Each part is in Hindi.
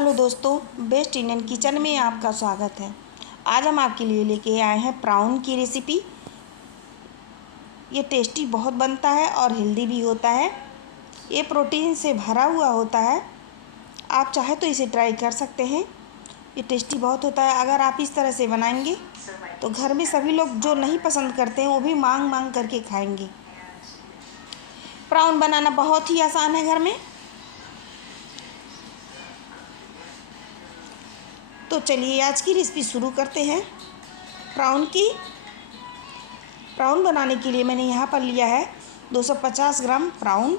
हेलो दोस्तों, बेस्ट इंडियन किचन में आपका स्वागत है। आज हम आपके लिए लेके आए हैं प्राउन की रेसिपी। ये टेस्टी बहुत बनता है और हेल्दी भी होता है। ये प्रोटीन से भरा हुआ होता है। आप चाहे तो इसे ट्राई कर सकते हैं। ये टेस्टी बहुत होता है। अगर आप इस तरह से बनाएंगे तो घर में सभी लोग जो नहीं पसंद करते हैं वो भी मांग मांग करके खाएंगे। प्राउन बनाना बहुत ही आसान है घर में। तो चलिए आज की रेसिपी शुरू करते हैं। प्राउन बनाने के लिए मैंने यहाँ पर लिया है 250 ग्राम प्राउन।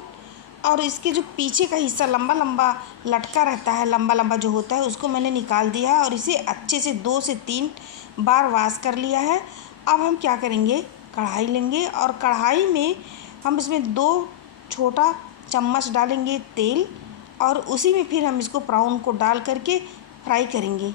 और इसके जो पीछे का हिस्सा लंबा लंबा लटका रहता है, लंबा लंबा जो होता है, उसको मैंने निकाल दिया है और इसे अच्छे से 2 से 3 बार वॉश कर लिया है। अब हम क्या करेंगे, कढ़ाई लेंगे और कढ़ाई में हम इसमें 2 छोटा चम्मच डालेंगे तेल और उसी में फिर हम इसको प्राउन को डाल करके फ्राई करेंगे।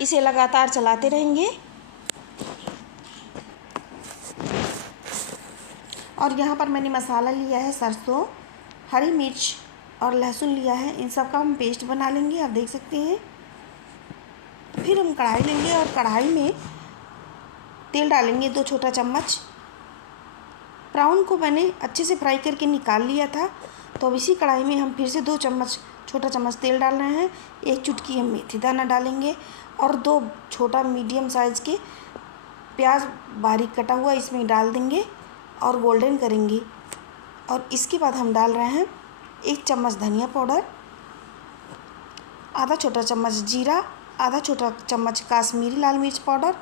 इसे लगातार चलाते रहेंगे। और यहाँ पर मैंने मसाला लिया है, सरसों, हरी मिर्च और लहसुन लिया है। इन सब का हम पेस्ट बना लेंगे, आप देख सकते हैं। तो फिर हम कढ़ाई लेंगे और कढ़ाई में तेल डालेंगे 2 छोटा चम्मच। प्राउन को मैंने अच्छे से फ्राई करके निकाल लिया था, तो अब इसी कढ़ाई में हम फिर से 2 छोटा चम्मच तेल डाल रहे हैं। 1 चुटकी हम मेथी दाना डालेंगे और 2 छोटा मीडियम साइज़ के प्याज बारीक कटा हुआ इसमें डाल देंगे और गोल्डन करेंगे। और इसके बाद हम डाल रहे हैं 1 चम्मच धनिया पाउडर, आधा छोटा चम्मच जीरा, आधा छोटा चम्मच काश्मीरी लाल मिर्च पाउडर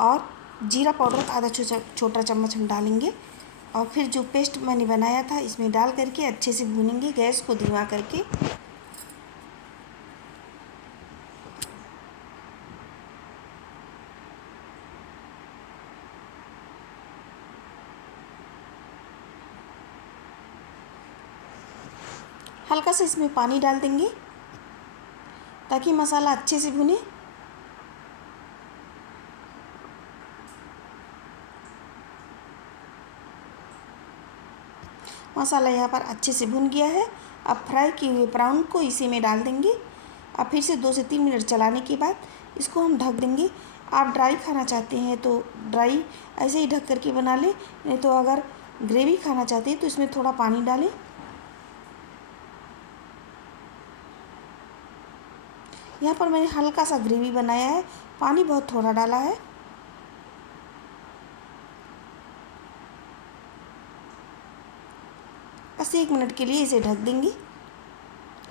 और जीरा पाउडर आधा छोटा चम्मच हम डालेंगे। और फिर जो पेस्ट मैंने बनाया था इसमें डाल करके अच्छे से भूनेंगे, गैस को धीमा करके। हल्का सा इसमें पानी डाल देंगे ताकि मसाला अच्छे से भुने। मसाला यहाँ पर अच्छे से भुन गया है। अब फ्राई किए हुए प्राउन को इसी में डाल देंगे। अब फिर से 2 से 3 मिनट चलाने के बाद इसको हम ढक देंगे। आप ड्राई खाना चाहते हैं तो ड्राई ऐसे ही ढक करके बना लें, नहीं तो अगर ग्रेवी खाना चाहते हैं तो इसमें थोड़ा पानी डालें। यहाँ पर मैंने हल्का सा ग्रेवी बनाया है, पानी बहुत थोड़ा डाला है। बस 1 मिनट के लिए इसे ढक देंगे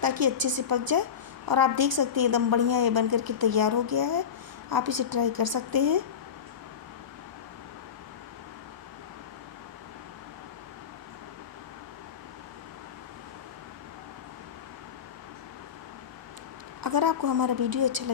ताकि अच्छे से पक जाए। और आप देख सकते हैं एकदम बढ़िया ये बन करके तैयार हो गया है। आप इसे ट्राई कर सकते हैं। अगर आपको हमारा वीडियो अच्छा लगे